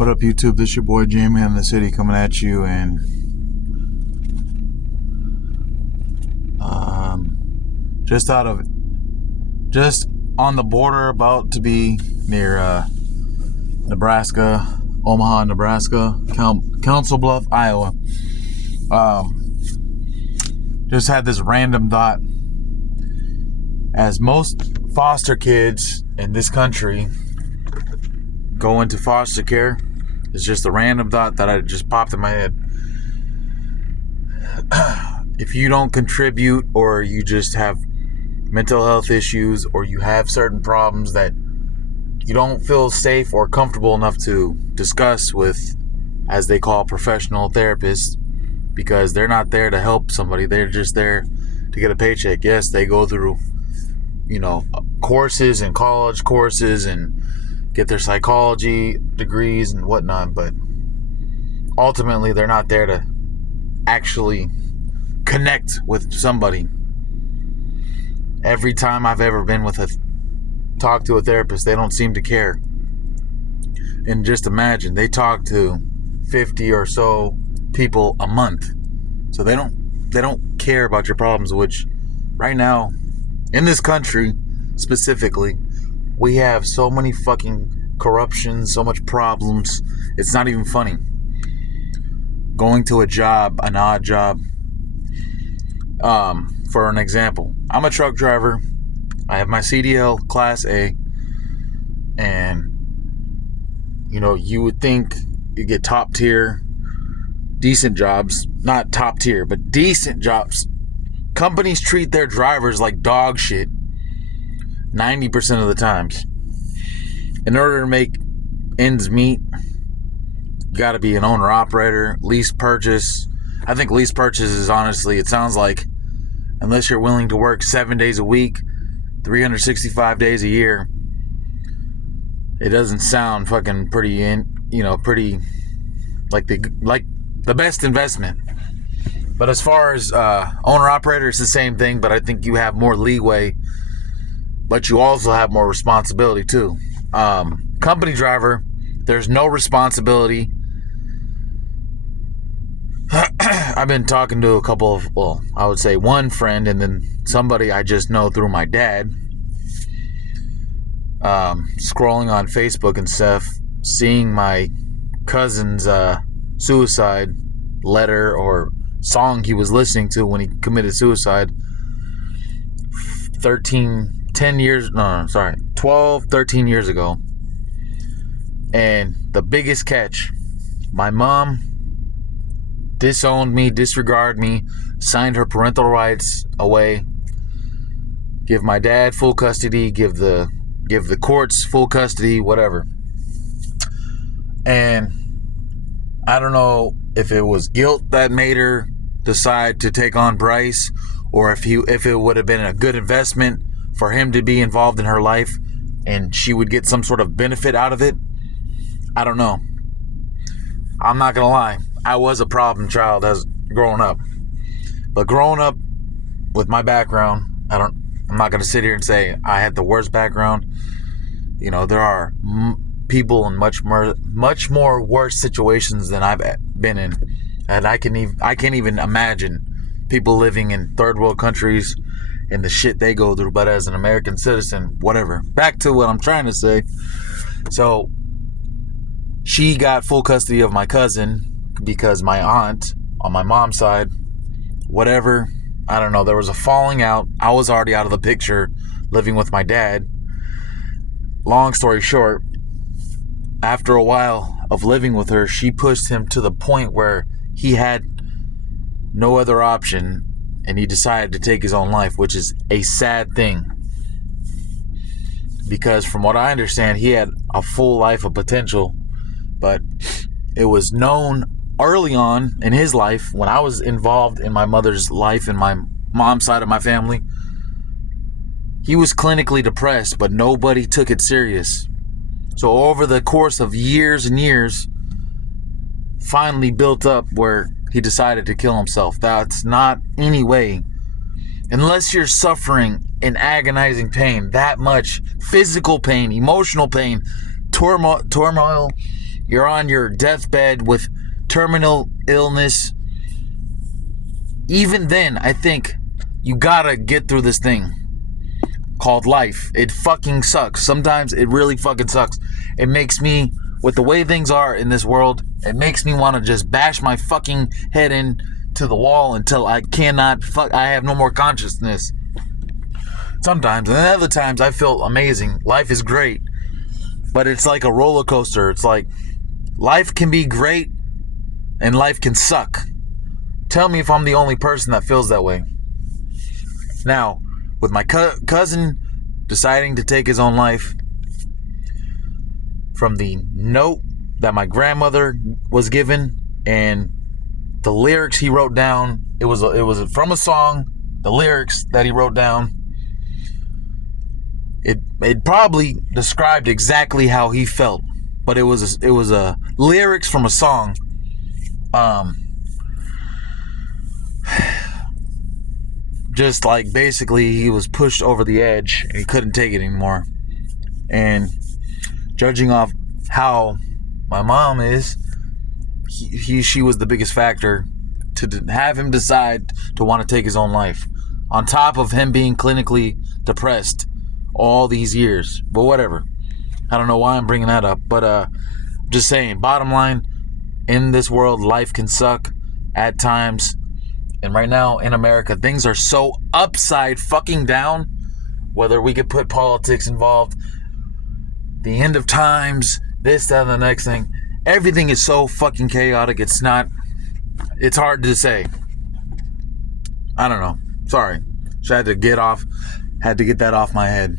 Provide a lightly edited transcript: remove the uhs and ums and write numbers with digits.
What up, YouTube? This your boy J-Man in the City coming at you, and just on the border, about to be near Nebraska, Omaha, Nebraska, Council Bluff, Iowa. Just had this random thought. As most foster kids in this country go into foster care, it's just a random thought that I just popped in my head. If you don't contribute, or you just have mental health issues, or you have certain problems that you don't feel safe or comfortable enough to discuss with, as they call, professional therapists, because they're not there to help somebody, they're just there to get a paycheck. Yes, they go through, courses and college courses and get their psychology degrees and whatnot, but ultimately they're not there to actually connect with somebody. Every time I've ever been talk to a therapist, they don't seem to care. And just imagine, they talk to 50 or so people a month, so they don't care about your problems, which right now in this country specifically, we have so many fucking corruption, so much problems. It's not even funny. Going to a job, an odd job. For an example, I'm a truck driver. I have my CDL Class A. And, you would think you get top tier, decent jobs. Not top tier, but decent jobs. Companies treat their drivers like dog shit 90% of the times. In order to make ends meet, you got to be an owner-operator, lease purchase. I think lease purchase is, honestly, it sounds like, unless you're willing to work 7 days a week, 365 days a year, it doesn't sound fucking pretty like the best investment. But as far as owner-operator, it's the same thing, but I think you have more leeway, but you also have more responsibility too. Company driver, there's no responsibility. I've been talking to a couple of, I would say one friend, and then somebody I just know through my dad. Scrolling on Facebook and stuff, seeing my cousin's suicide letter or song he was listening to when he committed suicide 13 years ago. And the biggest catch, my mom disowned me, disregarded me, signed her parental rights away, give my dad full custody, give the courts full custody, whatever. And I don't know if it was guilt that made her decide to take on Bryce, or if it would have been a good investment for him to be involved in her life and she would get some sort of benefit out of it. I don't know. I'm not gonna lie, I was a problem child as growing up. But growing up with my background, I'm not gonna sit here and say I had the worst background. There are people in much more worse situations than I've been in, and I can't even imagine people living in third world countries and the shit they go through. But as an American citizen, whatever. Back to what I'm trying to say. So she got full custody of my cousin because my aunt on my mom's side, whatever, I don't know, there was a falling out. I was already out of the picture living with my dad. Long story short, after a while of living with her, she pushed him to the point where he had no other option, and he decided to take his own life, which is a sad thing. Because from what I understand, he had a full life of potential, but it was known early on in his life, when I was involved in my mother's life and my mom's side of my family, he was clinically depressed, but nobody took it serious. So over the course of years and years, finally built up where he decided to kill himself. That's not any way, unless you're suffering in agonizing pain, that much physical pain, emotional pain, turmoil, you're on your deathbed with terminal illness, even then, I think you gotta get through this thing called life. It fucking sucks. Sometimes it really fucking sucks. It makes me, with the way things are in this world, it makes me want to just bash my fucking head into the wall until I cannot I have no more consciousness. Sometimes, and then other times I feel amazing. Life is great, but it's like a roller coaster. It's like life can be great and life can suck. Tell me if I'm the only person that feels that way. Now, with my cousin deciding to take his own life, from the note that my grandmother was given and the lyrics he wrote down, it was from a song. The lyrics that he wrote down, it probably described exactly how he felt, but it was a lyrics from a song. Just like basically he was pushed over the edge and he couldn't take it anymore. And judging off how my mom is, she was the biggest factor to have him decide to want to take his own life, on top of him being clinically depressed all these years. But whatever, I don't know why I'm bringing that up, but just saying, bottom line, in this world life can suck at times. And right now in America, things are so upside fucking down, whether we could put politics involved, the end of times, this, that, and the next thing. Everything is so fucking chaotic. It's hard to say. I don't know. Sorry. Had to get that off my head.